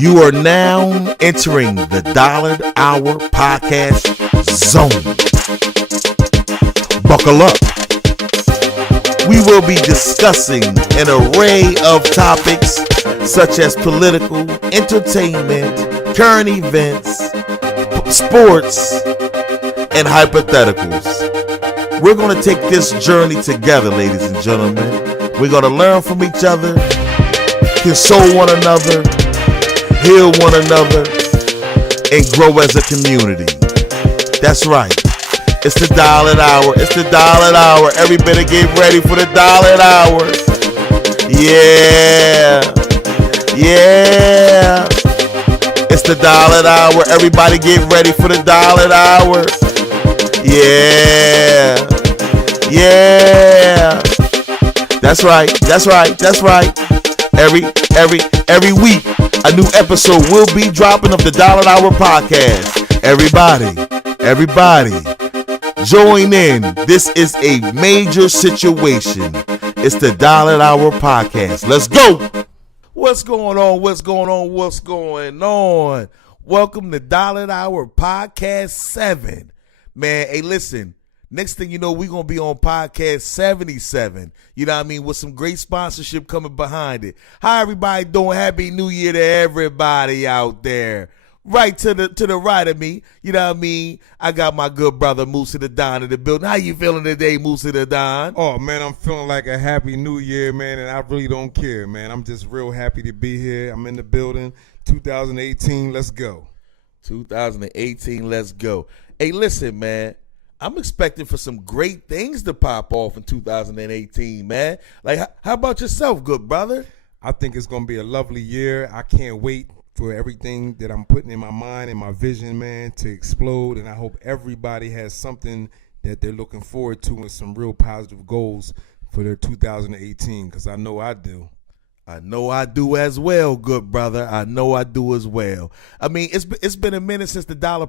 You are now entering the Dollar Hour Podcast Zone. Buckle up. We will be discussing an array of topics such as political, entertainment, current events, sports, and hypotheticals. We're going to take this journey together, ladies and gentlemen. We're going to learn from each other, console one another, heal one another, and grow as a community. That's right. It's the Dollar Hour. It's the Dollar Hour. Everybody get ready for the Dollar Hour. Yeah. Yeah. It's the Dollar Hour. Everybody get ready for the Dollar Hour. Yeah. Yeah. That's right. That's right. That's right. Every week, a new episode will be dropping of the Dollar Hour Podcast. Everybody, join in. This is a major situation. It's the Dollar Hour Podcast. Let's go. What's going on? What's going on? What's going on? Welcome to Dollar Hour Podcast 7. Man, hey, listen. Next thing you know, we're going to be on podcast 77. You know what I mean? With some great sponsorship coming behind it. How everybody doing? Happy New Year to everybody out there. Right to the right of me. You know what I mean? I got my good brother Musa the Don in the building. How you feeling today, Musa the Don? Oh, man, I'm feeling like a happy New Year, man, and I really don't care, man. I'm just real happy to be here. I'm in the building. 2018, let's go. 2018, let's go. Hey, listen, man. I'm expecting for some great things to pop off in 2018, man. Like, how about yourself, good brother? I think it's going to be a lovely year. I can't wait for everything that I'm putting in my mind and my vision, man, to explode. And I hope everybody has something that they're looking forward to and some real positive goals for their 2018, because I know I do. I know I do as well, good brother. I know I do as well. I mean, it's been a minute since the Dollar Hour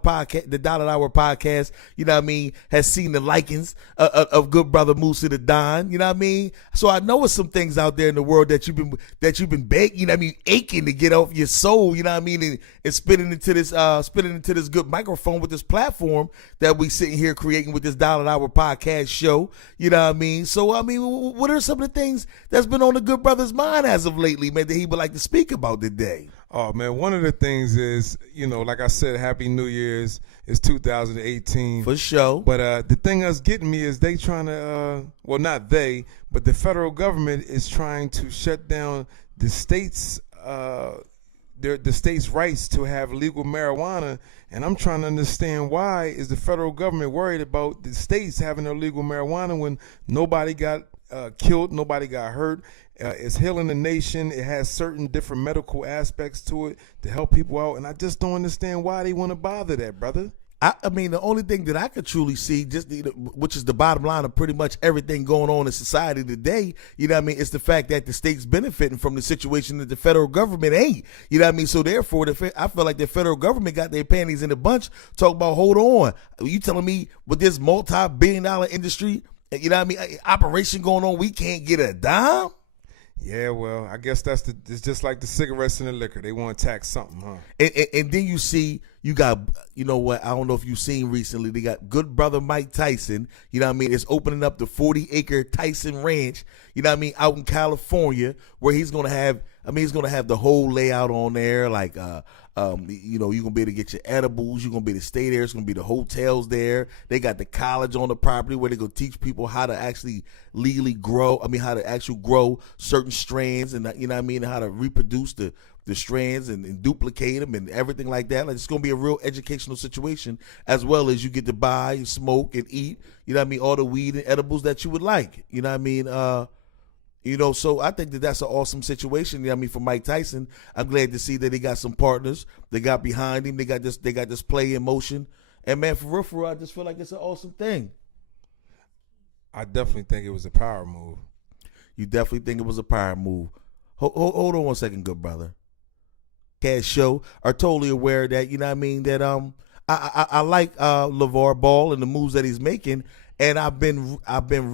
Podcast, you know what I mean, has seen the likings of good brother Musa the Don, you know what I mean? So I know it's some things out there in the world that you've been begging, you know what I mean, aching to get off your soul, you know what I mean, and spitting into this good microphone with this platform that we sitting here creating with this Dollar Hour Podcast show, you know what I mean? So I mean, what are some of the things that's been on the good brother's mind as of lately, man, that he would like to speak about today? Oh, man, one of the things is, you know, like I said, Happy New Year's. It's 2018. For sure. But the thing that's getting me is they trying to, well, not they, but the federal government is trying to shut down the states' the states' rights to have legal marijuana. And I'm trying to understand, why is the federal government worried about the states having illegal marijuana when nobody got killed, nobody got hurt? It's healing the nation. It has certain different medical aspects to it to help people out. And I just don't understand why they want to bother that, brother. I mean, the only thing that I could truly see, which is the bottom line of pretty much everything going on in society today, you know what I mean, it's the fact that the state's benefiting from the situation that the federal government ain't. You know what I mean? So therefore, I feel like the federal government got their panties in a bunch. Talk about, hold on. You telling me with this multi-billion-dollar industry, you know what I mean, operation going on, we can't get a dime? Yeah, well, I guess it's just like the cigarettes and the liquor. They want to tax something, huh? And then you see, you got, you know what, I don't know if you've seen recently, they got good brother Mike Tyson, you know what I mean, it's opening up the 40-acre Tyson Ranch, you know what I mean, out in California, where he's going to have the whole layout on there, like, you know, you're going to be able to get your edibles, you're going to be able to stay there, it's going to be the hotels there, they got the college on the property where they're going to teach people how to actually legally grow, how to actually grow certain strands, and you know what I mean, and how to reproduce the strands and duplicate them and everything like that. Like, it's going to be a real educational situation, as well as you get to buy and smoke and eat, you know what I mean, all the weed and edibles that you would like, you know what I mean, you know, so I think that's an awesome situation. You know what I mean, for Mike Tyson, I'm glad to see that he got some partners. They got behind him. They got this play in motion. And man, for real, I just feel like it's an awesome thing. I definitely think it was a power move. You definitely think it was a power move. Hold on one second, good brother. Cash show are totally aware that, you know what I mean, that I like LeVar Ball and the moves that he's making, and I've been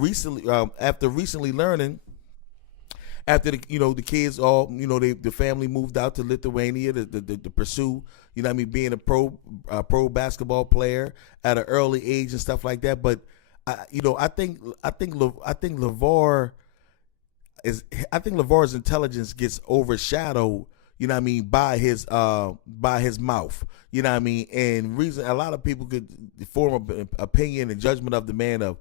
recently after recently learning after the kids all the family moved out to Lithuania to pursue being a pro basketball player at an early age and stuff like that. But I think LeVar's intelligence gets overshadowed, by his mouth. And reason a lot of people could form an opinion and judgment of the man of,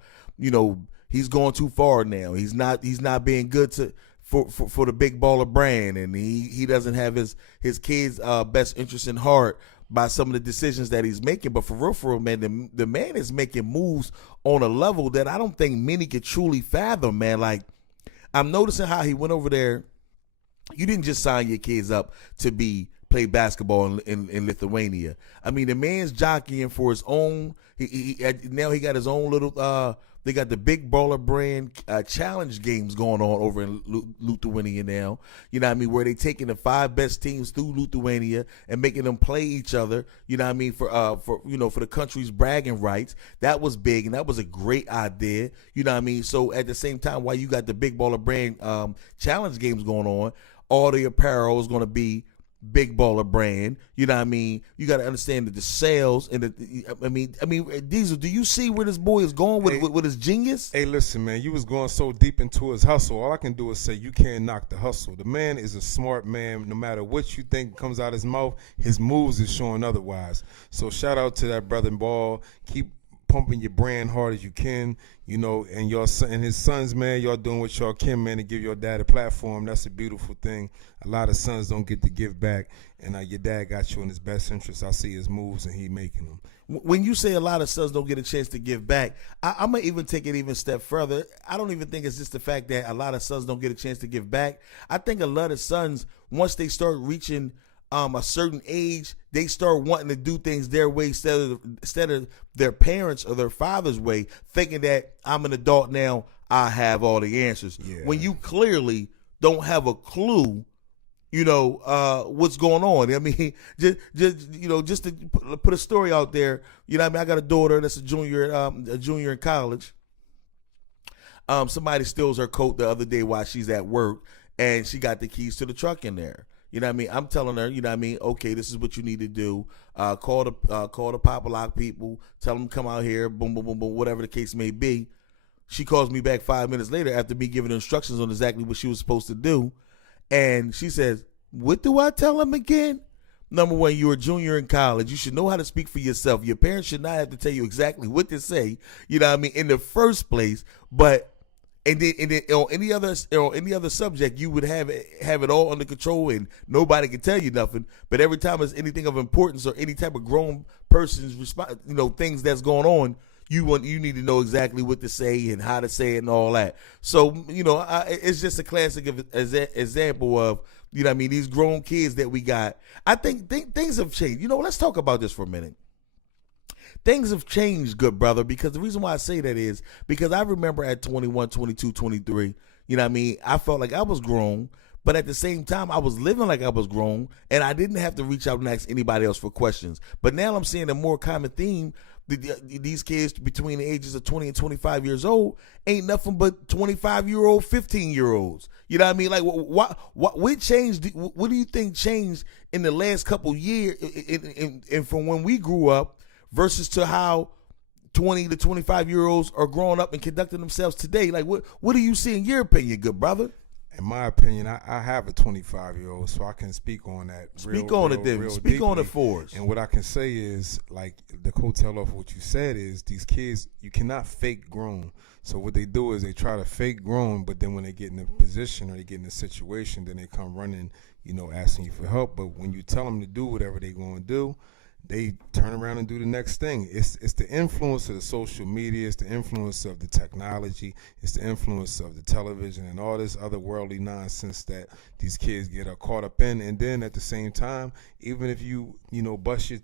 he's going too far now. He's not being good for the big baller brand, and he doesn't have his kids' best interest in heart by some of the decisions that he's making. But for real, man, the man is making moves on a level that I don't think many could truly fathom, man. Like, I'm noticing how he went over there. You didn't just sign your kids up to play basketball in Lithuania. I mean, the man's jockeying for his own. Now he got his own little. They got the big baller brand challenge games going on over in Lithuania now. Where they taking the 5 best teams through Lithuania and making them play each other. For the country's bragging rights. That was big, and that was a great idea. So at the same time, while you got the big baller brand challenge games going on, all the apparel is going to be big baller brand. You got to understand that the sales and Diesel, do you see where this boy is going with his genius? Hey, listen, man, you was going so deep into his hustle. All I can do is say you can't knock the hustle. The man is a smart man. No matter what you think comes out his mouth, his moves is showing otherwise. So shout out to that brother Ball. Keep pumping your brand hard as you can, and your son and his sons, man, y'all doing what y'all can, man, to give your dad a platform. That's a beautiful thing. A lot of sons don't get to give back, and your dad got you in his best interest. I see his moves, and he making them. When you say a lot of sons don't get a chance to give back, I'm going to even take it even a step further. I don't even think it's just the fact that a lot of sons don't get a chance to give back. I think a lot of sons, once they start reaching a certain age, they start wanting to do things their way instead of their parents or their father's way, thinking that I'm an adult now, I have all the answers. Yeah. When you clearly don't have a clue, what's going on. I mean, just to put a story out there. I got a daughter that's a junior in college. Somebody steals her coat the other day while she's at work, and she got the keys to the truck in there. I'm telling her, okay, this is what you need to do. Call the Papa Lock people, tell them to come out here, boom, boom, boom, boom, whatever the case may be. She calls me back 5 minutes later after me giving her instructions on exactly what she was supposed to do. And she says, what do I tell him again? Number one, you're a junior in college. You should know how to speak for yourself. Your parents should not have to tell you exactly what to say, in the first place. But And then on any other subject, you would have it all under control, and nobody can tell you nothing. But every time there's anything of importance or any type of grown person's response, things that's going on, you need to know exactly what to say and how to say it and all that. So it's just a classic example of these grown kids that we got. I think things have changed. Let's talk about this for a minute. Things have changed, good brother, because the reason why I say that is because I remember at 21, 22, 23, I felt like I was grown, but at the same time, I was living like I was grown, and I didn't have to reach out and ask anybody else for questions. But now I'm seeing a more common theme. These kids between the ages of 20 and 25 years old ain't nothing but 25-year-old, 15-year-olds. Like, what changed? What do you think changed in the last couple years and from when we grew up versus to how 20 to 25-year-olds are growing up and conducting themselves today? Like, what do you see in your opinion, good brother? In my opinion, I have a 25-year-old, so I can speak on that. Speak on it for us. And what I can say is, like the coattail off of what you said is, these kids, you cannot fake grown. So what they do is they try to fake grown, but then when they get in a position or they get in a situation, then they come running, asking you for help. But when you tell them to do whatever they're going to do, they turn around and do the next thing. It's the influence of the social media. It's the influence of the technology. It's the influence of the television and all this other worldly nonsense that these kids get caught up in. And then at the same time, even if you bust your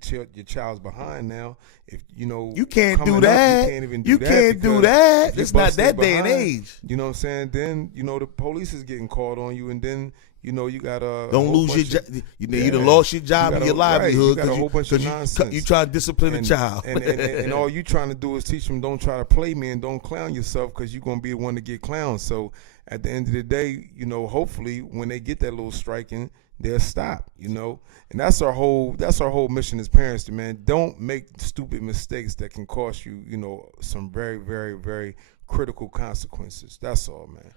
child's behind now, if you can't do that. You can't even do you that. Can't do that. It's not that day and age. You know what I'm saying? Then the police is getting called on you, and then You know, you got a don't lose your job. You done lost your job and your livelihood because you got a whole bunch of nonsense. You try to discipline a child, and all you trying to do is teach them don't try to play me and don't clown yourself because you're gonna be the one to get clowned. So at the end of the day, you know, hopefully when they get that little striking, they'll stop. You know, and that's our whole mission as parents, man. Don't make stupid mistakes that can cost you, you know, some very, very, very critical consequences. That's all, man.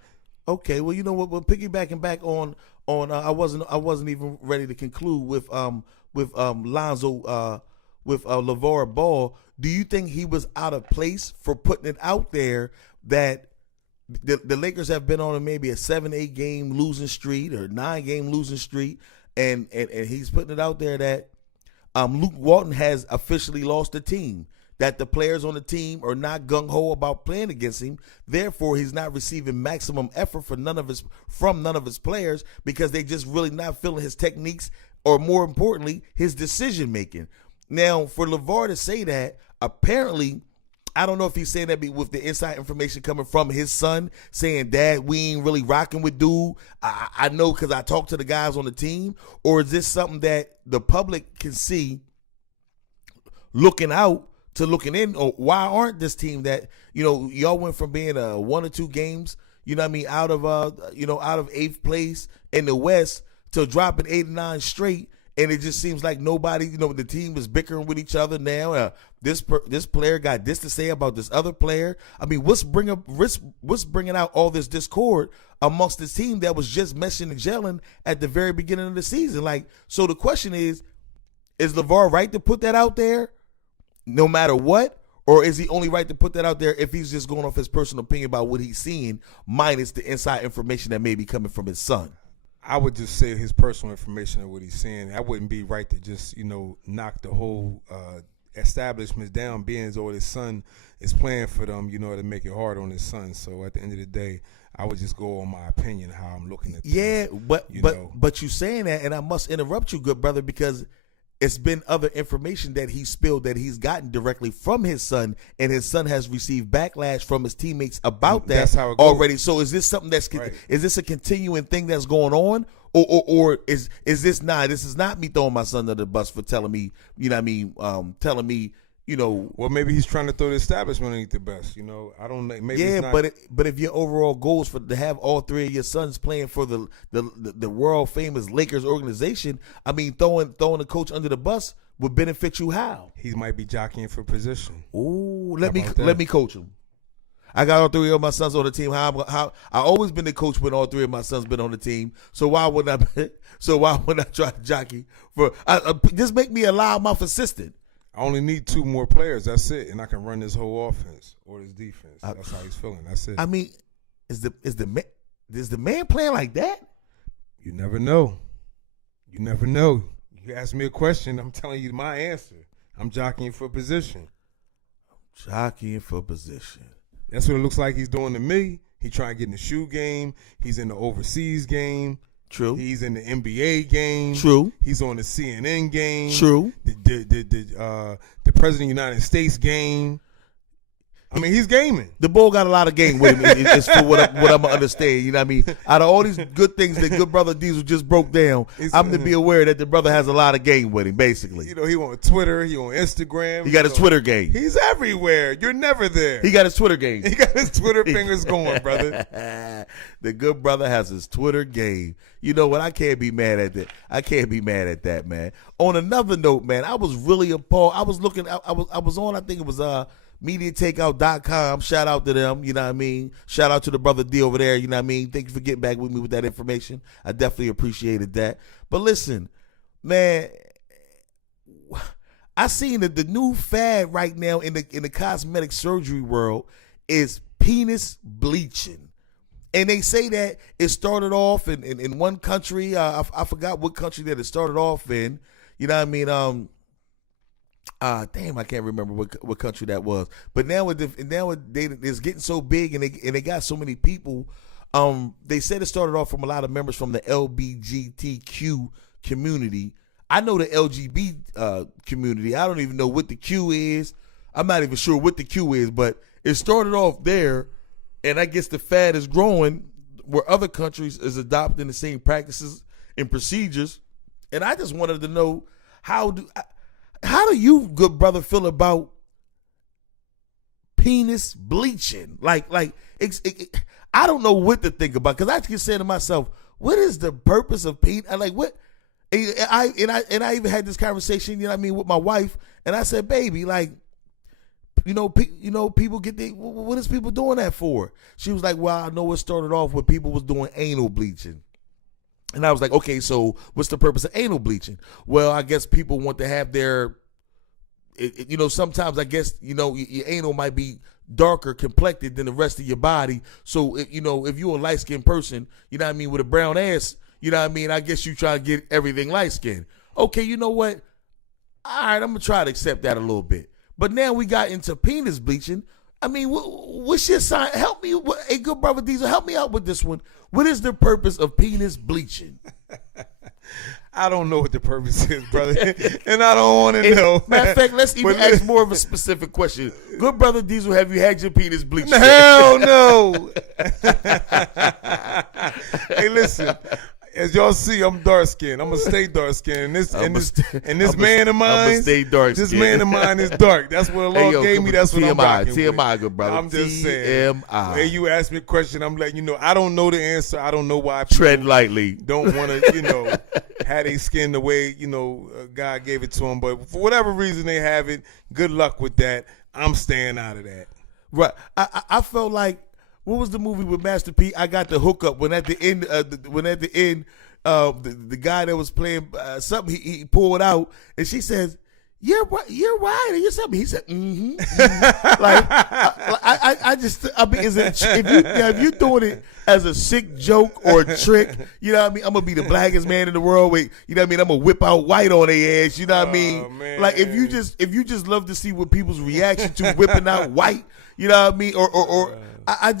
Okay, well, you know what? We're piggybacking back on. I wasn't even ready to conclude with Lonzo with LeVar Ball. Do you think he was out of place for putting it out there that the Lakers have been on maybe a 7-8 game losing streak or 9 game losing streak, and he's putting it out there that Luke Walton has officially lost the team, that the players on the team are not gung-ho about playing against him. Therefore, he's not receiving maximum effort from none of his players because they just really not feeling his techniques or, more importantly, his decision-making. Now, for LeVar to say that, apparently, I don't know if he's saying that with the inside information coming from his son, saying, Dad, we ain't really rocking with dude. I know because I talked to the guys on the team. Or is this something that the public can see looking out to looking in? Or why aren't this team that, you know, y'all went from being 1 or 2 games, you know what I mean, out of 8th place in the West to dropping 8 or 9 straight. And it just seems like nobody, you know, the team is bickering with each other now. This player got this to say about this other player. I mean, what's bringing out all this discord amongst this team that was just meshing and gelling at the very beginning of the season? Like, so the question is LeVar right to put that out there no matter what? Or is he only right to put that out there if he's just going off his personal opinion about what he's seeing minus the inside information that may be coming from his son? I would just say his personal information of what he's saying. I wouldn't be right to just, you know, knock the whole establishment down, being as though his son is playing for them, you know, to make it hard on his son. So at the end of the day, I would just go on my opinion, how I'm looking at things. Yeah, but you saying that, and I must interrupt you, good brother, because it's been other information that he spilled that he's gotten directly from his son, and his son has received backlash from his teammates about that that's how it goes. Already. So is this something that's right. Is this a continuing thing that's going on, or is this not? This is not me throwing my son under the bus for telling me, you know what I mean, telling me, you know. Well, maybe he's trying to throw the establishment underneath the bus. You know, I don't know. Maybe yeah, it's not. but if your overall goal is to have all 3 of your sons playing for the world famous Lakers organization, I mean, throwing the coach under the bus would benefit you how? He might be jockeying for position. Ooh, let me coach him. I got all 3 of my sons on the team. How I always been the coach when all 3 of my sons been on the team. So why wouldn't I? So why wouldn't I try to jockey for? Just make me a loudmouth assistant. I only need 2 more players. That's it, and I can run this whole offense or this defense. That's how he's feeling. That's it. I mean, is the man playing like that? You never know. You never know. You ask me a question, I'm telling you my answer. I'm jockeying for position. Jockeying for position. That's what it looks like he's doing to me. He trying to get in the shoe game. He's in the overseas game. True. He's in the NBA game. True. He's on the CNN game. True. The President of the United States game. I mean, he's gaming. The bull got a lot of game with him. It's for what I'm gonna understand. You know what I mean? Out of all these good things that good brother Diesel just broke down, I'm to be aware that the brother has a lot of game with him. Basically, you know, he on Twitter, he on Instagram. He got his Twitter game. He's everywhere. You're never there. He got his Twitter game. He got his Twitter fingers going, brother. The good brother has his Twitter game. You know what? I can't be mad at that. I can't be mad at that, man. On another note, man, I was really appalled. I was looking. I was on. I think it was MediaTakeout.com. Shout out to them. You know what I mean? Shout out to the brother D over there. You know what I mean? Thank you for getting back with me with that information. I definitely appreciated that. But listen, man, I seen that the new fad right now in the cosmetic surgery world is penis bleaching. And they say that it started off in one country. I forgot what country that it started off in. You know what I mean? Damn, I can't remember what country that was. But now it's getting so big, and they got so many people. They said it started off from a lot of members from the LGBTQ community. I know the LGBT community. I don't even know what the Q is. I'm not even sure what the Q is, but it started off there, and I guess the fad is growing where other countries is adopting the same practices and procedures. And I just wanted to know how do you, good brother, feel about penis bleaching? I don't know what to think about, because I keep saying to myself, what is the purpose of penis? Like, what? And I even had this conversation, you know what I mean, with my wife, and I said, baby, like, people get what is people doing that for? She was like, well, I know it started off with people was doing anal bleaching. And I was like, okay, so what's the purpose of anal bleaching? Well, I guess people want to have their, sometimes I guess, your anal might be darker complected than the rest of your body. So, if you're a light-skinned person, you know what I mean, with a brown ass, you know what I mean, I guess you try to get everything light-skinned. Okay, you know what? All right, I'm going to try to accept that a little bit. But now we got into penis bleaching. I mean, what's your sign? Help me. Hey, good brother Diesel, help me out with this one. What is the purpose of penis bleaching? I don't know what the purpose is, brother, and I don't want to know. Matter of fact, let's even ask more of a specific question. Good brother Diesel, have you had your penis bleached? Hell no. Hey, listen. As y'all see, I'm dark skinned. I'm gonna stay dark skinned. And this man of mine, stay dark. This man of mine is dark. That's what the Lord gave me. That's what I'm rocking TMI, with. good brother. I'm just saying. Hey, you ask me a question, I'm letting you know. I don't know the answer. I don't know why. Tread lightly. Don't want to, have their skin the way God gave it to them. But for whatever reason they have it, good luck with that. I'm staying out of that. Right. I felt like. What was the movie with Master P? I got the hookup when at the end, the guy that was playing something, he pulled out, and she says, "You're right, or you're something." He said, "Mm-hmm." Like, I mean, if you're doing it as a sick joke or a trick, you know what I mean? I'm gonna be the blackest man in the world. Wait, you know what I mean? I'm gonna whip out white on their ass. You know what I mean? Man. Like, if you just love to see what people's reaction to whipping out white, you know what I mean? Or I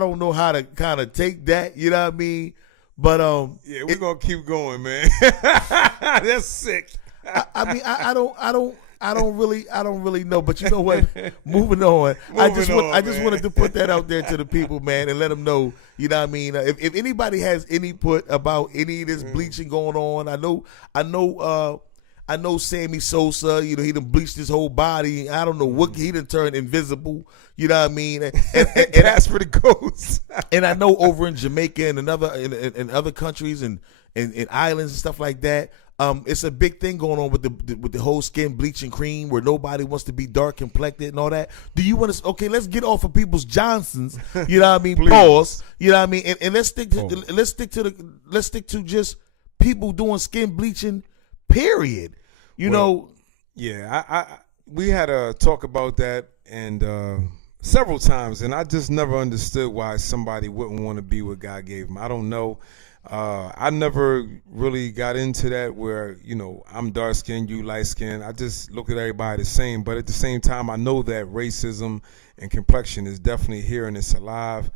don't know how to kind of take that, you know what I mean? But yeah, we're gonna keep going, man. That's sick. I don't really know. But you know what? Moving on. I just wanted to put that out there to the people, man, and let them know. You know what I mean? If anybody has any input about any of this bleaching going on, I know Sammy Sosa, he done bleached his whole body. I don't know what he done turned invisible. You know what I mean? And that's for the ghosts. And I know over in Jamaica and in other countries and islands and stuff like that, it's a big thing going on with the whole skin bleaching cream, where nobody wants to be dark complected and all that. Do you want to? Okay, let's get off of people's Johnsons. You know what I mean? Pause. You know what I mean? And let's stick to just people doing skin bleaching. Period. Yeah, we had a talk about that and several times, and I just never understood why somebody wouldn't want to be what God gave them. I don't know. I never really got into that where, I'm dark skinned, you light skinned. I just look at everybody the same. But at the same time, I know that racism and complexion is definitely here and it's alive.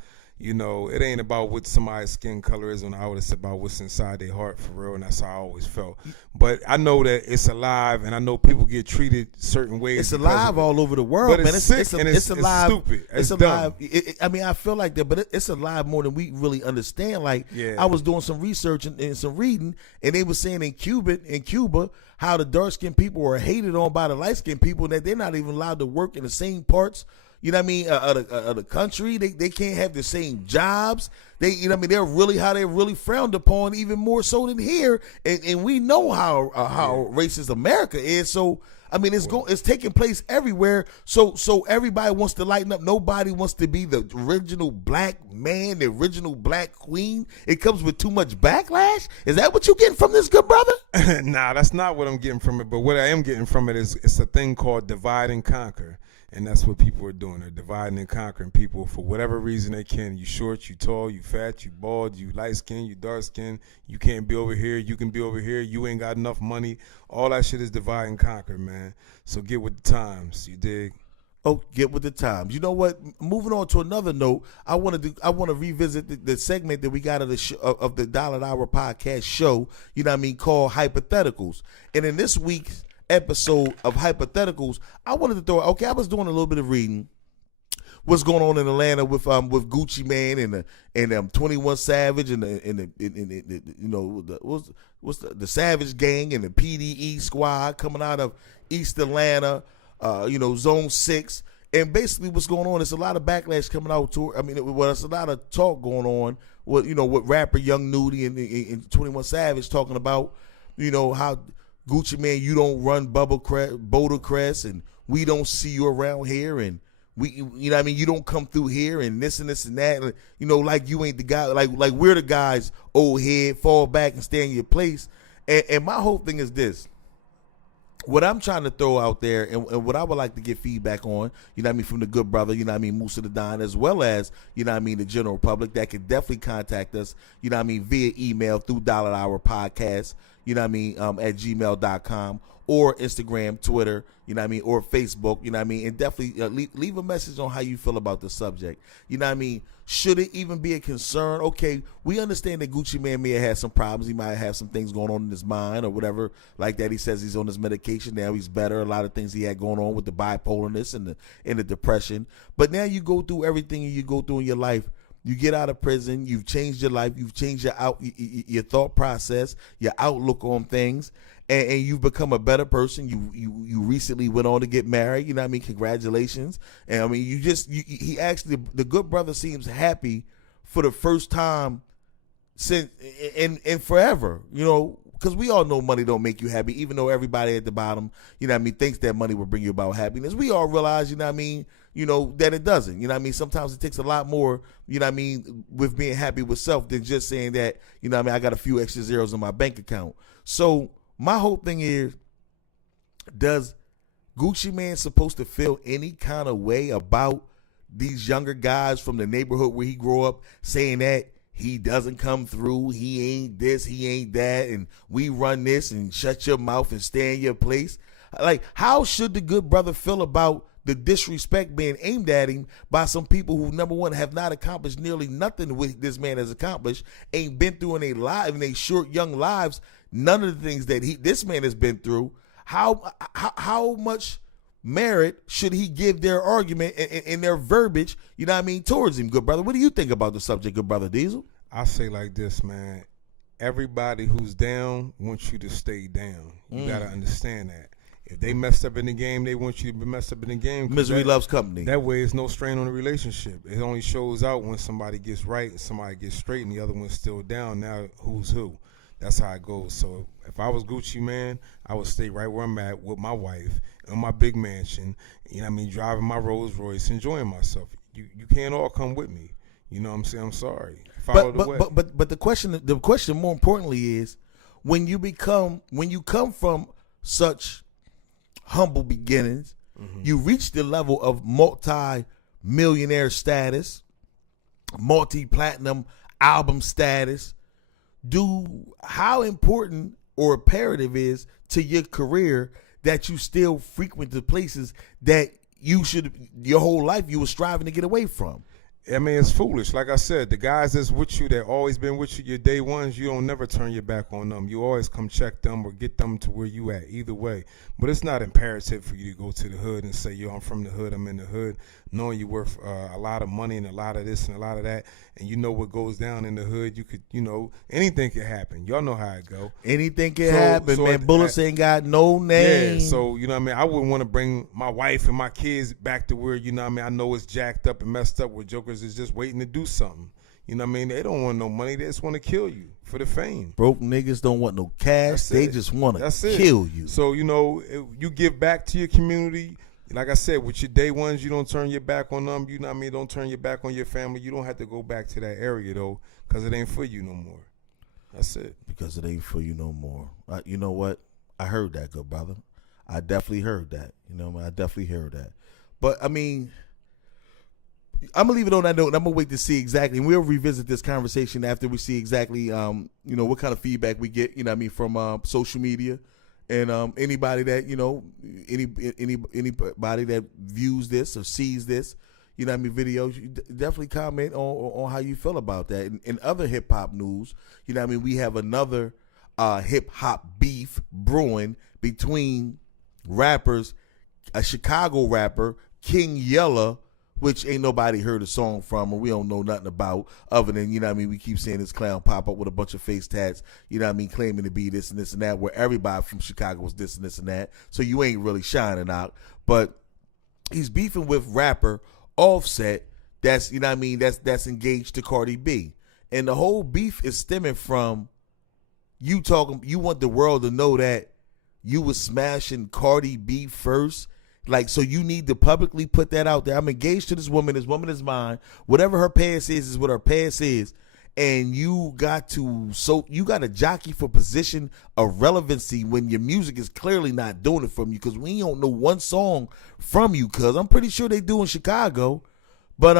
It ain't about what somebody's skin color is on the outer. It's about what's inside their heart, for real, and that's how I always felt. But I know that it's alive, and I know people get treated certain ways. It's alive all over the world, but man. It's sick and it's stupid. It's alive. I feel like that, but it's alive more than we really understand. Like, I was doing some research and some reading, and they were saying in Cuba, how the dark-skinned people are hated on by the light-skinned people, and that they're not even allowed to work in the same parts. You know what I mean? Of the country, they can't have the same jobs. They're really frowned upon, even more so than here. And we know how racist America is. So I mean, it's taking place everywhere. So everybody wants to lighten up. Nobody wants to be the original black man, the original black queen. It comes with too much backlash. Is that what you're getting from this, good brother? Nah, that's not what I'm getting from it. But what I am getting from it is it's a thing called divide and conquer. And that's what people are doing. They're dividing and conquering people for whatever reason they can. You short, you tall, you fat, you bald, you light skin, you dark skin. You can't be over here. You can be over here. You ain't got enough money. All that shit is divide and conquer, man. So get with the times. You dig? Oh, get with the times. You know what? Moving on to another note, I want to revisit the segment that we got of the Dollar an Hour podcast show. You know what I mean? Called Hypotheticals. And in this week's episode of Hypotheticals, I wanted to I was doing a little bit of reading what's going on in Atlanta with Gucci Mane and 21 Savage and the you know what's the Savage Gang and the PDE squad coming out of East Atlanta, you know, Zone 6. And basically what's going on is a lot of backlash coming out to, I mean, there's a lot of talk going on with, you know, with rapper Young Nudie and 21 Savage talking about, you know, how Gucci Mane, you don't run Boulder Crest, and we don't see you around here, and we, you know what I mean, you don't come through here, and this and that, and, you know, like you ain't the guy, like we're the guys, old head, fall back and stay in your place. And my whole thing is this. What I'm trying to throw out there and what I would like to get feedback on, you know what I mean, from the good brother, you know what I mean, Musa the Don, as well as, you know what I mean, the general public that could definitely contact us, you know what I mean, via email through Dollar Hour Podcast, you know what I mean, at gmail.com, or Instagram, Twitter, you know what I mean, or Facebook, you know what I mean, and definitely leave a message on how you feel about the subject. You know what I mean? Should it even be a concern? Okay, we understand that Gucci Mane may have had some problems. He might have some things going on in his mind or whatever like that. He says he's on his medication. Now he's better. A lot of things he had going on with the bipolarness and the depression. But now you go through everything you go through in your life. You get out of prison. You've changed your life. You've changed your thought process, your outlook on things. And you've become a better person. You recently went on to get married. You know what I mean? Congratulations. And I mean, he actually, the good brother seems happy for the first time since in forever, you know, because we all know money don't make you happy, even though everybody at the bottom, you know what I mean, thinks that money will bring you about happiness. We all realize, you know what I mean, you know, that it doesn't. You know what I mean? Sometimes it takes a lot more, you know what I mean, with being happy with self than just saying that, you know what I mean, I got a few extra zeros in my bank account. So my whole thing is, does Gucci Mane supposed to feel any kind of way about these younger guys from the neighborhood where he grew up saying that he doesn't come through, he ain't this, he ain't that, and we run this, and shut your mouth and stay in your place? Like, how should the good brother feel about the disrespect being aimed at him by some people who, number one, have not accomplished nearly nothing what this man has accomplished, ain't been through in their short young lives, none of the things that this man has been through? How much merit should he give their argument and their verbiage, you know what I mean, towards him, good brother? What do you think about the subject, good brother Diesel? I say like this, man. Everybody who's down wants you to stay down. You got to understand that. If they messed up in the game, they want you to be messed up in the game. Misery loves company. That way, it's no strain on the relationship. It only shows out when somebody gets right and somebody gets straight and the other one's still down. Now, who's who? That's how it goes. So if I was Gucci Mane, I would stay right where I'm at with my wife in my big mansion, you know what I mean, driving my Rolls Royce, enjoying myself. You can't all come with me. You know what I'm saying? I'm sorry. Follow the way. But the question more importantly is, when you come from such humble beginnings, you reach the level of multi-millionaire status, multi-platinum album status. How important or imperative is to your career that you still frequent the places that your whole life you were striving to get away from? I mean, it's foolish. Like I said, the guys that's with you, that always been with you, your day ones, you don't never turn your back on them. You always come check them or get them to where you at, either way. But it's not imperative for you to go to the hood and say, yo, I'm from the hood, I'm in the hood, knowing you worth a lot of money and a lot of this and a lot of that, and you know what goes down in the hood. You could, you know, anything could happen. Y'all know how it go. Anything can happen, man. Bullets ain't got no name. Yeah, so, you know what I mean? I wouldn't want to bring my wife and my kids back to where, you know what I mean, I know it's jacked up and messed up, where jokers is just waiting to do something. You know what I mean? They don't want no money. They just want to kill you for the fame. Broke niggas don't want no cash. They just want to kill you. So, you know, you give back to your community. Like I said, with your day ones, you don't turn your back on them. You know what I mean? Don't turn your back on your family. You don't have to go back to that area, though, because it ain't for you no more. That's it. Because it ain't for you no more. You know what? I heard that, good brother. I definitely heard that. You know, I definitely heard that. But, I mean, I'm going to leave it on that note, and I'm going to wait to see exactly. And we'll revisit this conversation after we see exactly, you know, what kind of feedback we get, you know what I mean, from social media. And anybody that, you know, anybody that views this or sees this, you know what I mean, videos, you definitely comment on how you feel about that. In other hip-hop news, you know what I mean, we have another hip-hop beef brewing between rappers, a Chicago rapper, King Yella, which ain't nobody heard a song from or we don't know nothing about other than, we keep seeing this clown pop up with a bunch of face tats, claiming to be this and this and that, where everybody from Chicago was this and this and that. So you ain't really shining out. But he's beefing with rapper Offset that's, that's engaged to Cardi B. And the whole beef is stemming from you want the world to know that you was smashing Cardi B first. Like, so you need to publicly put that out there. I'm engaged to this woman. This woman is mine. Whatever her past is what her past is. And you got to jockey for position of relevancy when your music is clearly not doing it from you, because we don't know one song from you, because I'm pretty sure they do in Chicago. But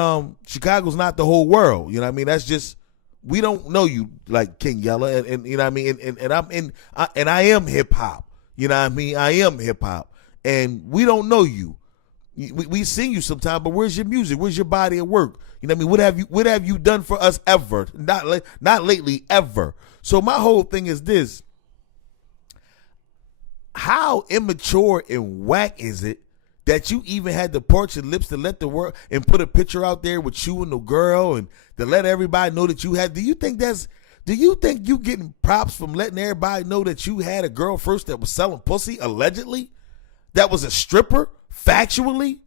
Chicago's not the whole world. That's just, we don't know you like King Yella, and and I am hip hop. I am hip hop, and we don't know you. We sing you sometime, but where's your music? Where's your body of work? What have you done for us ever? Not lately, ever. So my whole thing is this: how immature and whack is it that you even had to part your lips to let the world and put a picture out there with you and the girl and to let everybody know that you had? Do you think you getting props from letting everybody know that you had a girl first that was selling pussy, allegedly? That was a stripper, factually?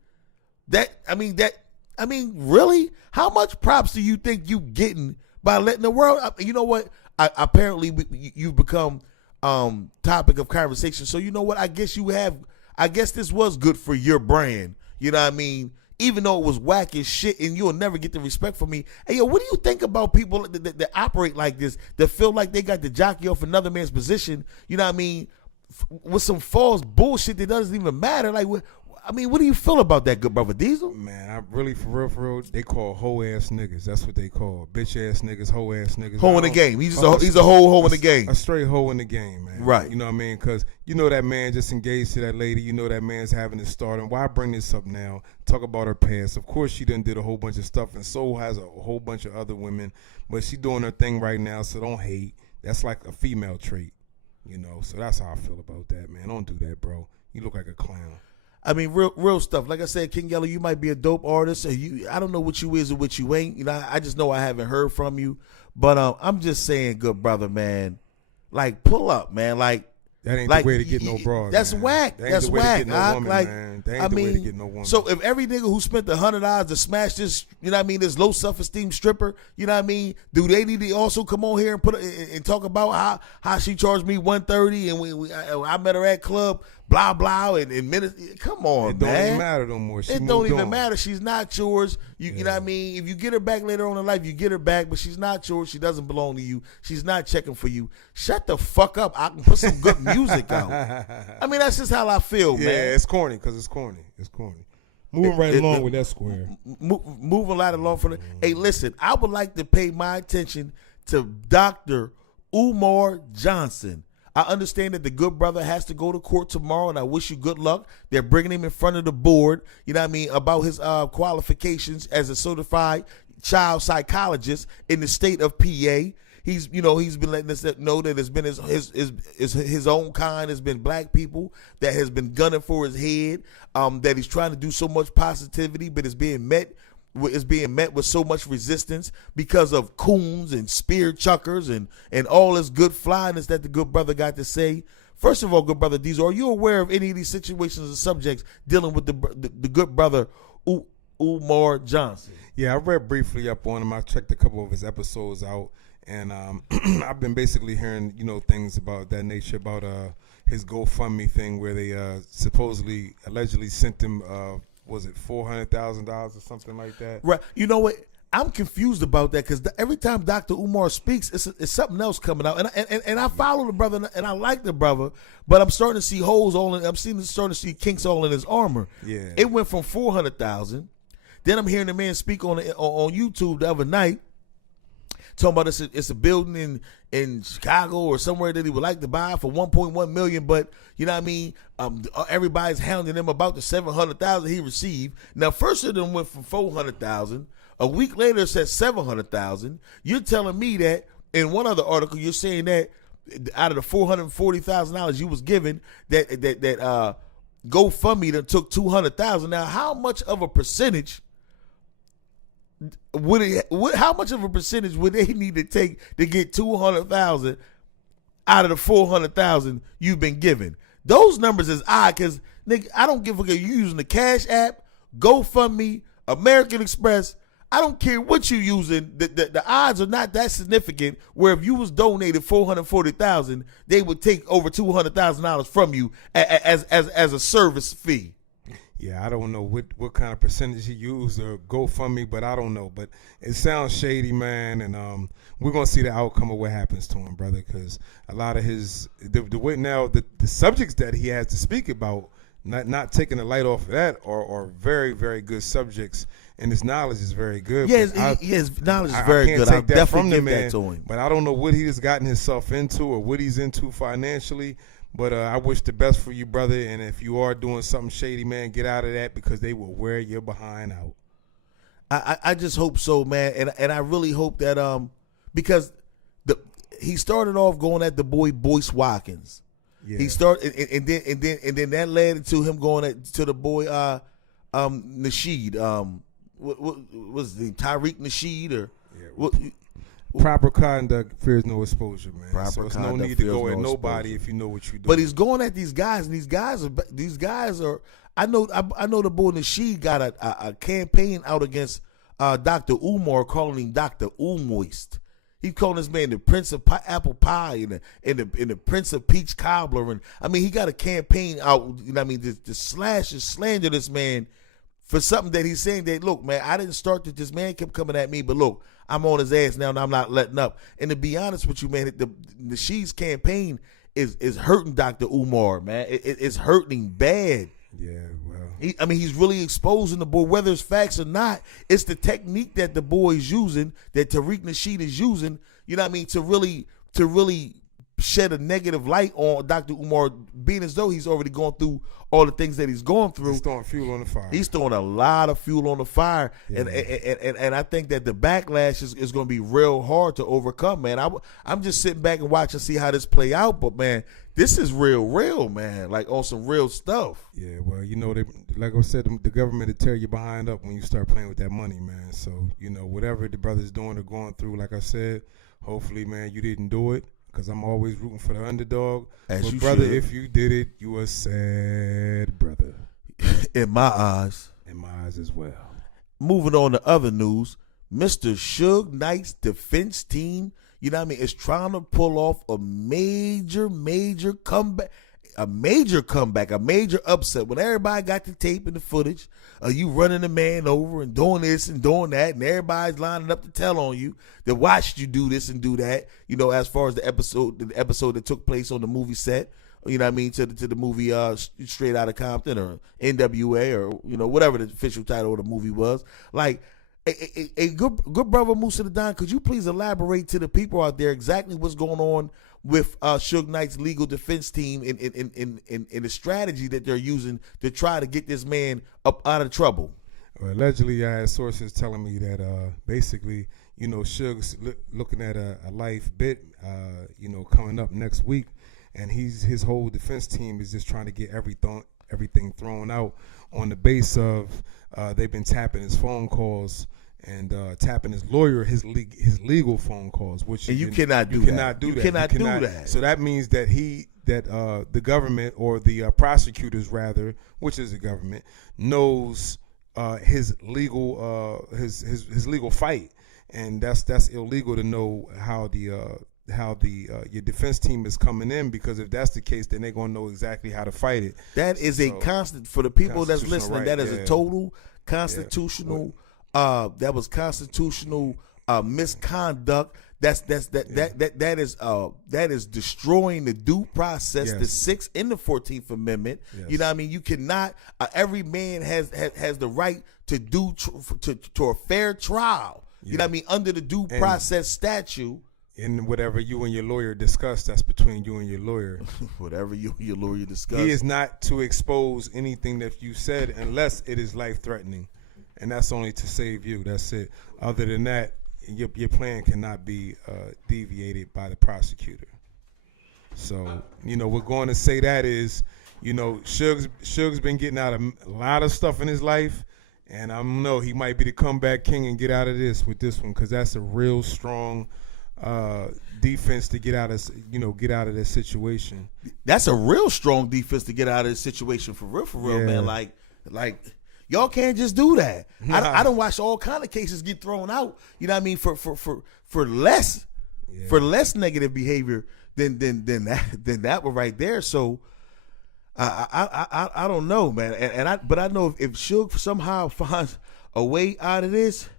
Really? How much props do you think you getting by letting the world? You know what? Apparently you've become topic of conversation. So you know what? I guess this was good for your brand. Even though it was whack as shit, and you'll never get the respect from me. Hey, yo, what do you think about people that operate like this, that feel like they got the jockey off another man's position, with some false bullshit that doesn't even matter? Like, what do you feel about that, good brother Diesel? Man, I really, for real, they call hoe ass niggas. That's what they call bitch ass niggas, hoe ass niggas. Hoe in the game. He's a whole hoe in the game. A straight hoe in the game, man. Right. You know what I mean? Because that man just engaged to that lady. That man's having his start. And why bring this up now? Talk about her past. Of course, she done did a whole bunch of stuff, and so has a whole bunch of other women. But she doing her thing right now, so don't hate. That's like a female trait. So that's how I feel about that, man. Don't do that, bro. You look like a clown. Real stuff. Like I said, King Yellow, you might be a dope artist. I don't know what you is or what you ain't. I just know I haven't heard from you. But I'm just saying, good brother, man. Like, pull up, man. Like, that ain't the way to get no broad. That's man. whack. That ain't That's the way whack. To get no woman, man. That ain't the way to get no woman. So if every nigga who spent $100 to smash this, this low self-esteem stripper, do they need to also come on here and and talk about how she charged me $130 and I met her at club, blah blah, and minutes? Come on, it don't man. even matter no more. It don't even matter. She's not yours. You know what I mean? If you get her back later on in life, you get her back, but she's not yours. She doesn't belong to you. She's not checking for you. Shut the fuck up. I can put some good music out. That's just how I feel, man. Yeah, it's corny because it's corny. It's corny. Moving right along with that square. Moving right along for the. Hey, listen, I would like to pay my attention to Dr. Umar Johnson. I understand that the good brother has to go to court tomorrow, and I wish you good luck. They're bringing him in front of the board, about his qualifications as a certified child psychologist in the state of PA. He's been letting us know that it's been his own kind, has been black people that has been gunning for his head, that he's trying to do so much positivity, but it's being met with so much resistance because of coons and spear chuckers and all this good flyness that the good brother got to say. First of all, good brother Diesel, are you aware of any of these situations or subjects dealing with the good brother Umar Johnson? Yeah, I read briefly up on him. I checked a couple of his episodes out, and I've been basically hearing things about that nature, about his GoFundMe thing where they allegedly sent him was it $400,000 or something like that? Right. You know what? I'm confused about that because every time Dr. Umar speaks, it's something else coming out. And I follow the brother and I like the brother, but I'm starting to see holes all in. Starting to see kinks all in his armor. Yeah. It went from $400,000. Then I'm hearing the man speak on YouTube the other night, talking about it's a building in Chicago or somewhere that he would like to buy for $1.1 million, but everybody's hounding him about the $700,000 he received. Now, first of them went from $400,000. A week later, it said $700,000. You're telling me that in one other article, you're saying that out of the $440,000 you was given, that GoFundMe that took $200,000. Now, how much of a percentage how much of a percentage would they need to take to get 200,000 out of the 400,000 you've been given? Those numbers is odd because nigga, I don't give a fuck. You using the Cash App, GoFundMe, American Express. I don't care what you using. The odds are not that significant. Where if you was donated 440,000, they would take over $200,000 from you as a service fee. Yeah, I don't know what kind of percentage he used or GoFundMe, but I don't know. But it sounds shady, man, and we're gonna see the outcome of what happens to him, brother. Because a lot of the way now the subjects that he has to speak about, not taking the light off of that, are very, very good subjects, and his knowledge is very good. Yes, his knowledge is very good. I'll definitely give that to him. But I don't know what he has gotten himself into or what he's into financially. But I wish the best for you, brother. And if you are doing something shady, man, get out of that because they will wear your behind out. I just hope so, man. And I really hope that because he started off going at the boy Boyce Watkins. Yeah. He started and then that led to him going to the boy Nasheed. What was his name? Tariq Nasheed or what? Proper conduct fears no exposure, man. Proper so it's conduct no need to go fears at no nobody exposure. if you know what you're doing. But he's going at these guys, and these guys are. I know the boy Nasheed got a campaign out against Dr. Umar, calling him Dr. Umoist. He calling this man the Prince of Apple Pie and the Prince of Peach Cobbler, and I mean he got a campaign out. You know what I mean, to slash and slander this man for something that he's saying that, look, man, I didn't start this. This man kept coming at me, but look, I'm on his ass now and I'm not letting up. And to be honest with you, man, the Nasheed's campaign is hurting Dr. Umar, man. It's hurting him bad. Yeah, well. He's really exposing the boy, whether it's facts or not. It's the technique that the boy is using, that Tariq Nasheed is using, you know what I mean, to really shed a negative light on Dr. Umar, being as though he's already gone through all the things that he's going through. He's throwing fuel on the fire. He's throwing a lot of fuel on the fire, yeah. and I think that the backlash is going to be real hard to overcome, man. I'm just sitting back and watching, see how this play out, but man, this is real, man, like on some real stuff. Yeah, well, you know, like I said, the government will tear you behind up when you start playing with that money, man. So, you know, whatever the brothers doing or going through, like I said, hopefully, man, you didn't do it. Because I'm always rooting for the underdog. As but you brother, should. if you did it, you a sad brother. In my eyes. In my eyes as well. Moving on to other news, Mr. Suge Knight's defense team, you know what I mean, is trying to pull off a major comeback. A major upset. When everybody got the tape and the footage of you running the man over and doing this and doing that, and everybody's lining up to tell on you, that watched you do this and do that, you know, as far as the episode that took place on the movie set, you know what I mean, to the movie Straight Outta Compton or NWA or, you know, whatever the official title of the movie was. Like, a good brother Musa the Don, could you please elaborate to the people out there exactly what's going on with Suge Knight's legal defense team in the strategy that they're using to try to get this man up out of trouble? Well, allegedly, I had sources telling me that basically, you know, Suge's looking at a life bit, you know, coming up next week, and his whole defense team is just trying to get everything thrown out on the base of they've been tapping his phone calls and tapping his lawyer, his legal phone calls, which and you cannot do that. You cannot do that. So that means that the government or the prosecutors rather, which is the government, knows his legal legal fight, and that's illegal to know how your defense team is coming in, because if that's the case, then they're gonna know exactly how to fight it. That is a constant for the people that's listening. Right, that is a total constitutional. That was constitutional misconduct. That is destroying the due process, the 6th and the 14th Amendment. Yes. You know what I mean? You cannot. Every man has the right to to a fair trial. Yeah. You know what I mean? Under the due process statute. And whatever you and your lawyer discuss, that's between you and your lawyer. Whatever you and your lawyer discuss. He is not to expose anything that you said unless it is life-threatening. And that's only to save you. That's it. Other than that, your plan cannot be deviated by the prosecutor. So, you know, we're going to say that is, you know, Suge's been getting out a lot of stuff in his life, And I don't know, he might be the comeback king and get out of this with this one, because that's a real strong defense to get out of this situation. That's a real strong defense to get out of this situation, for real, Yeah. man. Like y'all can't just do that. Nah. I don't watch all kind of cases get thrown out. You know what I mean? For less for less negative behavior than that one right there. So I don't know, man. But I know if Suge somehow finds a way out of this,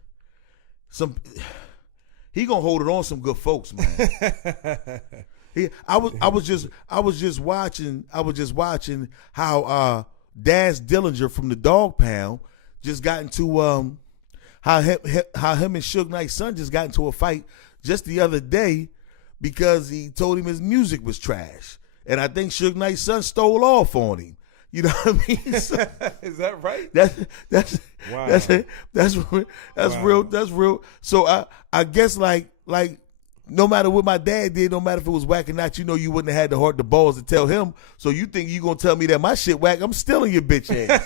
he gonna hold it on some good folks, man. I was just watching how Daz Dillinger from the Dog Pound just got into how him and Suge Knight's son just got into a fight just the other day because he told him his music was trash, and I think Suge Knight's son stole off on him. You know what I mean? So, is that right? That's Wow. That's Wow. real. So I guess like no matter what my dad did, no matter if it was whack or not, you wouldn't have had the heart, the balls to tell him. So you think you gonna tell me that my shit whack? I'm stealing your bitch ass.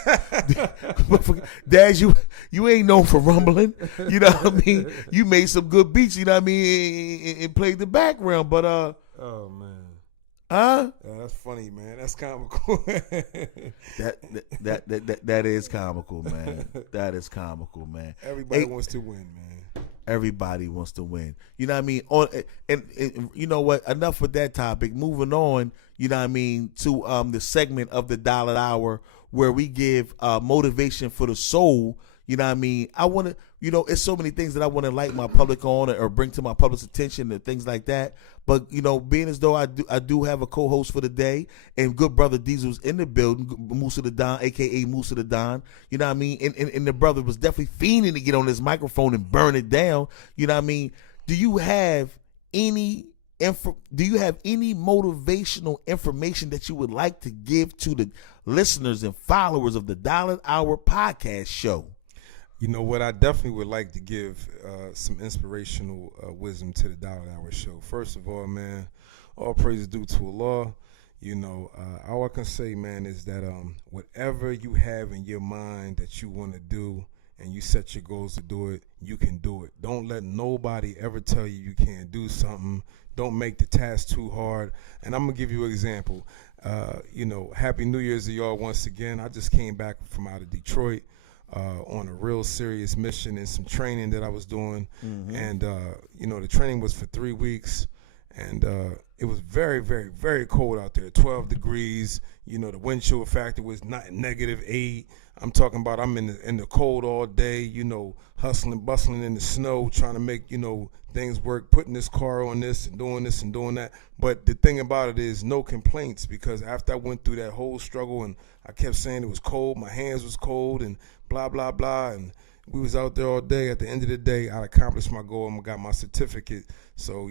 Dad, you ain't known for rumbling. You know what I mean? You made some good beats. You know what I mean? And played the background, but Oh man. huh? Yeah, that's funny, man. That's comical. That is comical, man. That is comical, man. Everybody Hey, wants to win, man. Everybody wants to win. You know what I mean? And you know what? Enough with that topic. Moving on, you know what I mean, to the segment of the Dollar Hour where we give motivation for the soul. You know what I mean? I want to, it's so many things that I want to light my public on or bring to my public's attention and things like that. But, being as though I do have a co-host for the day, and good brother Diesel's in the building, Musa the Don, a.k.a. Musa the Don, you know what I mean? And the brother was definitely fiending to get on this microphone and burn it down. You know what I mean? Do you have any motivational information that you would like to give to the listeners and followers of the Dollar Hour podcast show? You know what? I definitely would like to give some inspirational wisdom to the Dollar Hour show. First of all, man, all praise is due to Allah. All I can say, man, is that whatever you have in your mind that you want to do and you set your goals to do it, you can do it. Don't let nobody ever tell you you can't do something. Don't make the task too hard. And I'm going to give you an example. Happy New Year's to y'all once again. I just came back from out of Detroit. On a real serious mission and some training that I was doing. Mm-hmm. And, the training was for 3 weeks. And it was very, very, very cold out there, 12 degrees. The wind chill factor was not -8. I'm talking about I'm in the cold all day, hustling, bustling in the snow, trying to make, things work, putting this car on this and doing that. But the thing about it is no complaints, because after I went through that whole struggle and I kept saying it was cold, my hands was cold and blah, blah, blah. And we was out there all day. At the end of the day, I accomplished my goal and got my certificate. So,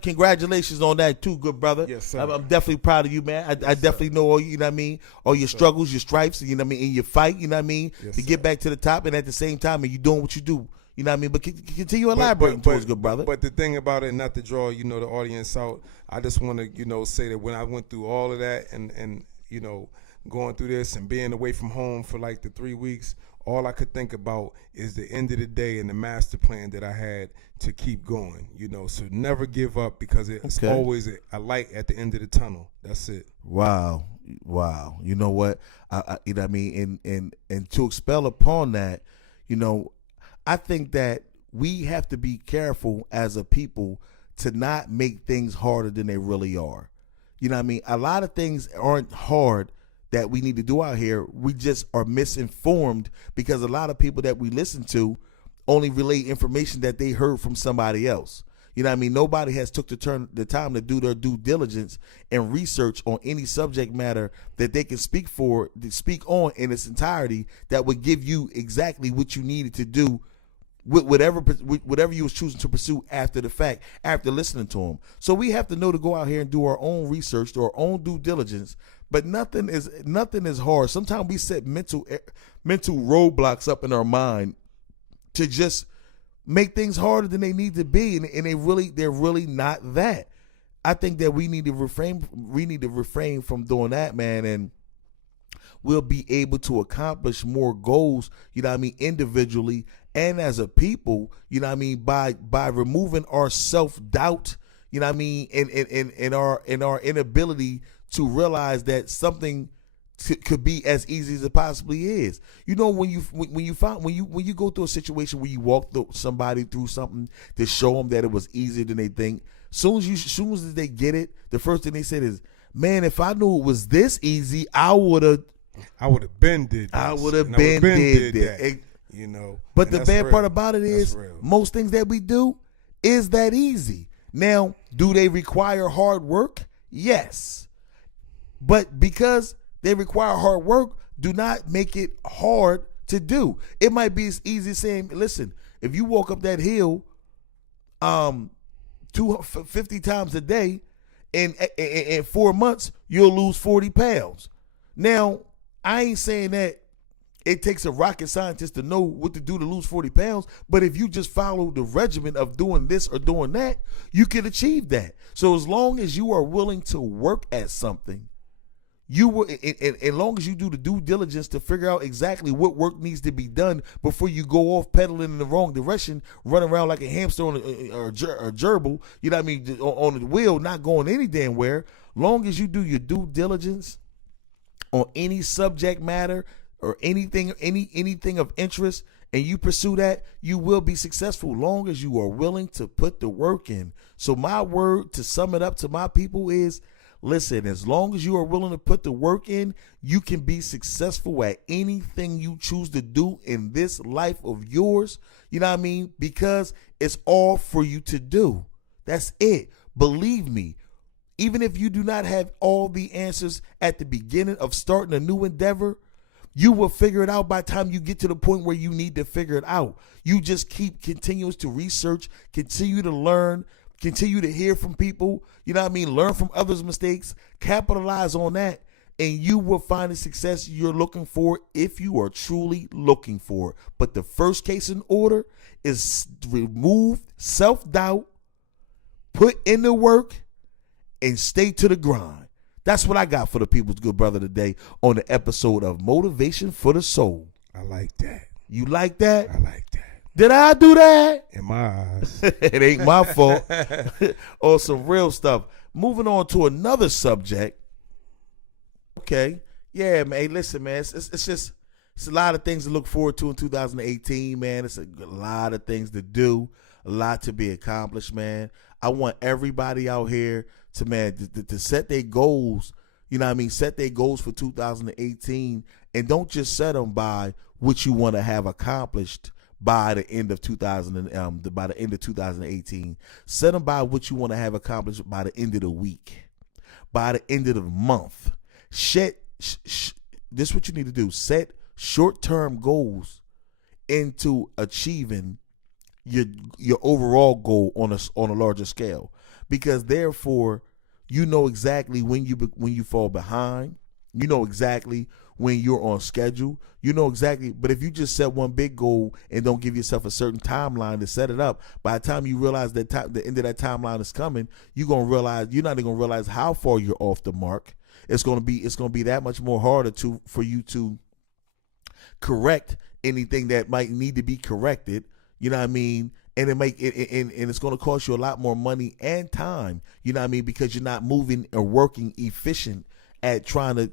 Congratulations on that too, good brother. Yes, sir. I'm definitely proud of you, man. I definitely know all, you know what I mean, all your struggles, your stripes, you know what I mean, in your fight, you know what I mean, to get back to the top, and at the same time, and you doing what you do. You know what I mean? But continue elaborating to us, good brother. But the thing about it, not to draw, the audience out, I just want to, say that when I went through all of that and going through this and being away from home for like the 3 weeks, all I could think about is the end of the day and the master plan that I had to keep going, so never give up, because it's always a light at the end of the tunnel. That's it. Wow. You know what? You know what I mean? And to expel upon that, I think that we have to be careful as a people to not make things harder than they really are. You know what I mean? A lot of things aren't hard that we need to do out here. We just are misinformed because a lot of people that we listen to only relay information that they heard from somebody else. You know what I mean? Nobody has took the time to do their due diligence and research on any subject matter that they can speak on in its entirety that would give you exactly what you needed to do with whatever you was choosing to pursue after the fact, after listening to them. So we have to know to go out here and do our own research, do our own due diligence. But nothing is hard. Sometimes we set mental roadblocks up in our mind to just make things harder than they need to be, and they're really not that. I think that we need to refrain from doing that, man. And we'll be able to accomplish more goals, individually and as a people, by removing our self-doubt, and our inability to realize that something could be as easy as it possibly is. When you go through a situation where you walk somebody through something to show them that it was easier than they think, soon as they get it, the first thing they said is, "Man, if I knew it was this easy, I would have been did this. I would have been did that." But the bad part about it is most things that we do is that easy. Now, do they require hard work? Yes. But because they require hard work, do not make it hard to do. It might be as easy as saying, listen, if you walk up that hill 50 times a day, in 4 months, you'll lose 40 pounds. Now, I ain't saying that it takes a rocket scientist to know what to do to lose 40 pounds, but if you just follow the regimen of doing this or doing that, you can achieve that. So as long as you are willing to work at something, you will, and as long as you do the due diligence to figure out exactly what work needs to be done before you go off pedaling in the wrong direction, running around like a hamster or a gerbil, on the wheel, not going any damn where. Long as you do your due diligence on any subject matter or anything of interest, and you pursue that, you will be successful long as you are willing to put the work in. So my word to sum it up to my people is, listen, as long as you are willing to put the work in, you can be successful at anything you choose to do in this life of yours, because it's all for you to do. That's it. Believe me, even if you do not have all the answers at the beginning of starting a new endeavor, you will figure it out by the time you get to the point where you need to figure it out. You just continues to research, continue to learn, continue to hear from people, learn from others' mistakes, capitalize on that, and you will find the success you're looking for if you are truly looking for it. But the first case in order is remove self-doubt, put in the work, and stay to the grind. That's what I got for the people's good brother today on the episode of Motivation for the Soul. I like that. You like that? I like that. Did I do that? In my eyes. It ain't my fault. On some real stuff. Moving on to another subject. Okay. Yeah, man. Hey, listen, man. It's a lot of things to look forward to in 2018, man. It's a lot of things to do, a lot to be accomplished, man. I want everybody out here to set their goals, set their goals for 2018, and don't just set them by what you want to have accomplished by the end of 2018. Set them by what you want to have accomplished by the end of the week, by the end of the month. This is what you need to do. Set short-term goals into achieving your overall goal on a larger scale, because therefore you know exactly when you fall behind, you know exactly when you're on schedule, you know exactly. But if you just set one big goal and don't give yourself a certain timeline to set it up, by the time you realize that the end of that timeline is coming, you're not even gonna realize how far you're off the mark. It's gonna be that much more harder for you to correct anything that might need to be corrected. You know what I mean? And and it's going to cost you a lot more money and time. You know what I mean? Because you're not moving or working efficient at trying to,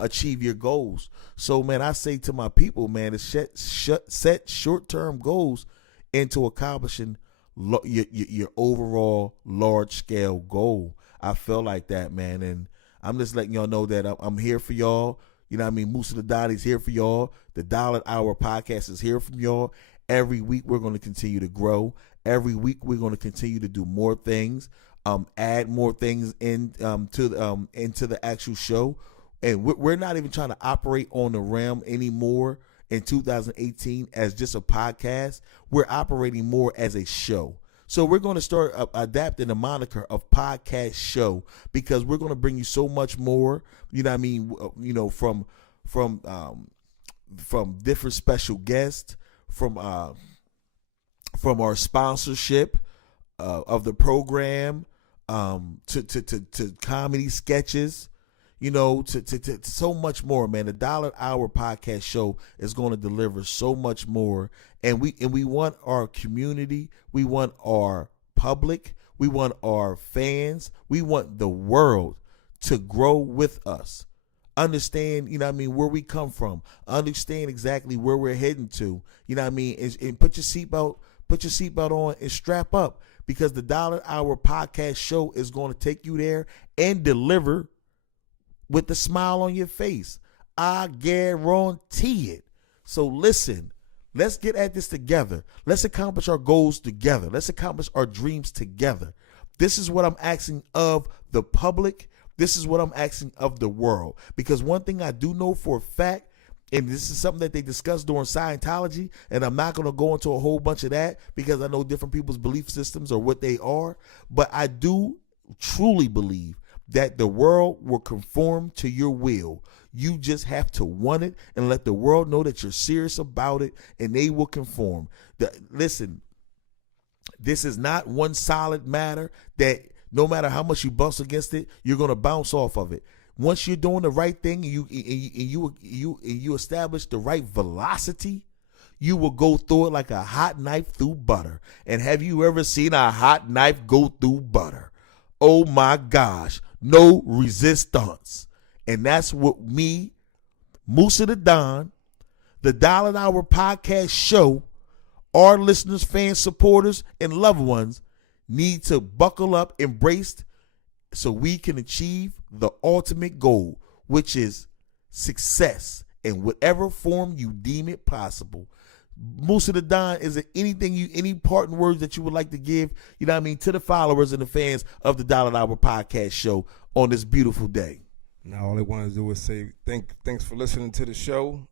achieve your goals. So, man, I say to my people, man, to set short-term goals into accomplishing your overall large-scale goal. I feel like that, man, and I'm just letting y'all know that I'm here for y'all. You know what I mean? Musa the Dottie's here for y'all. The Dollar Hour podcast is here from y'all. Every week we're going to continue to grow. Every week we're going to continue to do more things, add more things into the actual show. And we're not even trying to operate on the realm anymore in 2018 as just a podcast. We're operating more as a show. So we're going to start adapting the moniker of podcast show, because we're going to bring you so much more. You know what I mean? From different special guests, from our sponsorship of the program, to comedy sketches. to so much more, man. The Dollar Hour Podcast Show is going to deliver so much more, and we want our community, we want our public, we want our fans, we want the world to grow with us. Understand, where we come from. Understand exactly where we're heading to. And put your seatbelt on and strap up, because the Dollar Hour Podcast Show is going to take you there and deliver with a smile on your face. I guarantee it. So listen, let's get at this together. Let's accomplish our goals together. Let's accomplish our dreams together. This is what I'm asking of the public. This is what I'm asking of the world. Because one thing I do know for a fact, and this is something that they discussed during Scientology, and I'm not going to go into a whole bunch of that because I know different people's belief systems or what they are, but I do truly believe that the world will conform to your will. You just have to want it and let the world know that you're serious about it, and they will conform. Listen, this is not one solid matter that no matter how much you bust against it, you're going to bounce off of it. Once you're doing the right thing and you establish the right velocity, you will go through it like a hot knife through butter. And have you ever seen a hot knife go through butter? Oh my gosh, no resistance. And that's what me, Musa the Don, the Dollar Hour Podcast Show, our listeners, fans, supporters, and loved ones need to buckle up, embrace, so we can achieve the ultimate goal, which is success in whatever form you deem it possible. Musa the Don, is there any parting words that you would like to give, to the followers and the fans of the Dollar Hour Podcast Show on this beautiful day? Now, all I want to do is say thanks for listening to the show.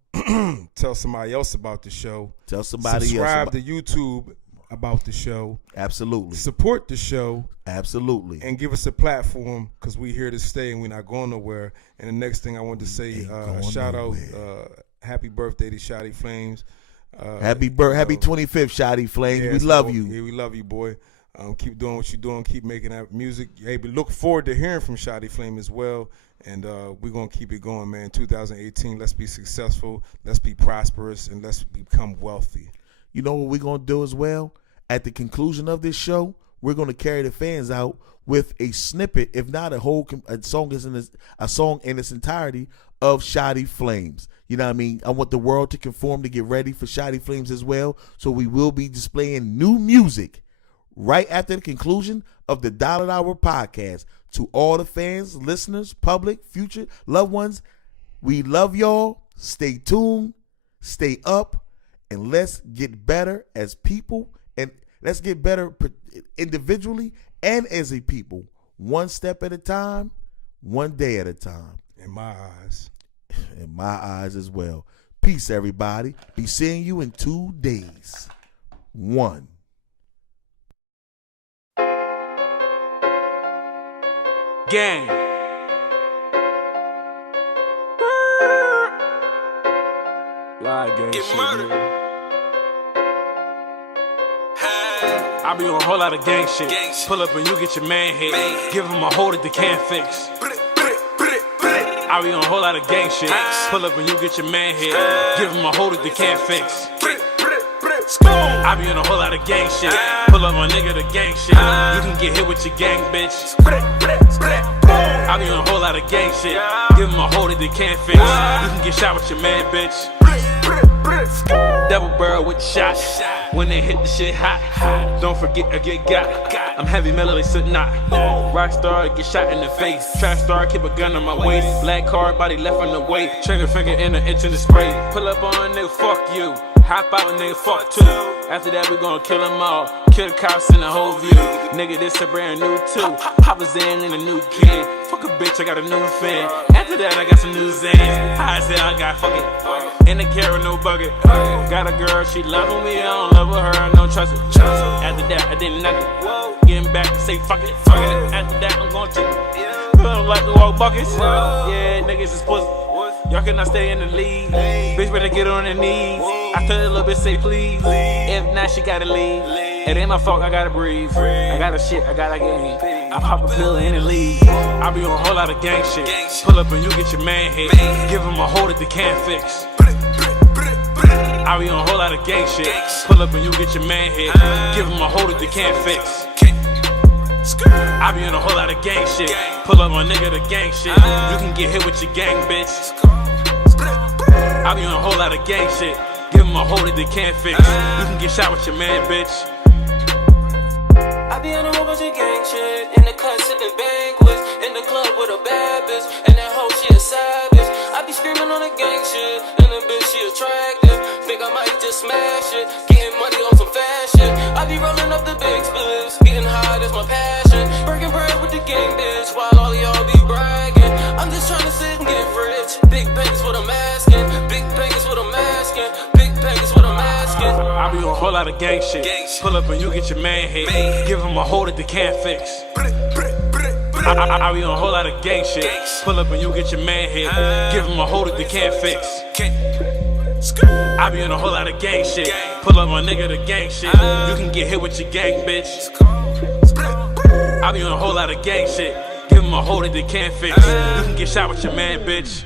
Tell somebody else about the show. Tell somebody Subscribe else. to YouTube about the show. Absolutely. Support the show. Absolutely. And give us a platform, because we're here to stay and we're not going nowhere. And the next thing I want to say, shout out, happy birthday to Shotty Flames. Happy 25th, Shotty Flames. We love you. Yeah, we love you, boy. Keep doing what you're doing. Keep making that music. Hey, but look forward to hearing from Shotty Flame as well. And we're going to keep it going, man. 2018, let's be successful. Let's be prosperous. And let's become wealthy. You know what we're going to do as well? At the conclusion of this show, we're going to carry the fans out with a snippet, if not a song in its entirety, of Shotty Flames. You know what I mean? I want the world to conform to get ready for Shotty Flames as well. So we will be displaying new music right after the conclusion of the Dollar Hour Podcast. To all the fans, listeners, public, future, loved ones, we love y'all. Stay tuned, stay up, and let's get better as people, and let's get better individually and as a people. One step at a time, one day at a time. In my eyes. In my eyes as well. Peace, everybody. Be seeing you in 2 days. 1. Gang. Live gang Get shit, murdered. nigga. I be on a whole lot of gang shit. Gang shit. Pull up and you get your man hit. Man. Give him a hold that they can't fix. I be on a whole lot of gang shit. Pull up and you get your man hit. Give him a hold that they can't fix. I be on a whole lot of gang shit. Pull up my nigga the gang shit. You can get hit with your gang, bitch. I be on a whole lot of gang shit. Give him a hold that they can't fix. You can get shot with your man, bitch. Double barrel with the shot. When they hit the shit hot. Don't forget I get got. I'm heavy metal, they sit not. Rockstar, get shot in the face. Trap star, keep a gun on my waist. Black card, body left on the way. Trigger finger in the inch in the spray. Pull up on a nigga, fuck you. Hop out and nigga, fuck too. After that, we gon' kill them all. Kill the cops in the whole view. Nigga, this a brand new too. Papa's in and a new kid. Fuck a bitch, I got a new fan. After that, I got some new Zans. I said I got fuck it. In the carrot, no bucket. Got a girl, she loving me. I don't love her, I don't trust her. After that, I did nothing. Getting back, say fuck it. After that, I'm gon' take it. Don't like to walk buckets. Yeah, niggas is pussy. Y'all cannot stay in the league. Bitch better get on her knees. I tell her a little bit, say please. If not, she gotta leave. It ain't my fault, I gotta breathe. I gotta shit, I gotta game. I pop a pill and it leave. I be on a whole lot of gang shit. Pull up and you get your man hit. Give him a hole that they can't fix. I be on a whole lot of gang shit. Pull up and you get your man hit. Give him a hole that they can't fix. I be on a whole lot of gang shit. Pull up my nigga the gang shit. You can get hit with your gang, bitch. I be on a whole lot of gang shit. Give him a hole that they can't fix. You can get shot with your man, bitch. I be on a whole bunch of gang shit. In the cut sipping banquets. In the club with a bad bitch. And that hoe she a savage. I be screaming on the gang shit. And the bitch she attractive. Think I might just smash it. Getting money on some fashion. I be rolling up the big spliffs. Getting high, that's my passion. Breaking bread with the gang bitch. While all y'all be bragging. I'm just trying to sit and get rich. Big banks what I'm asking. Big banks what I'm asking. Big banks what I'm asking. I be on a whole lot of gang shit. Pull up and you get your man hit. Give him a hole that they can't fix. I be on a whole lot of gang shit. Pull up and you get your man hit. Give him a hole that they can't fix. I be on a whole lot of gang shit. Pull up my nigga the gang shit. You can get hit with your gang, bitch. I be on a whole lot of gang shit. Give him a hole that they can't fix. You can get shot with your man, bitch.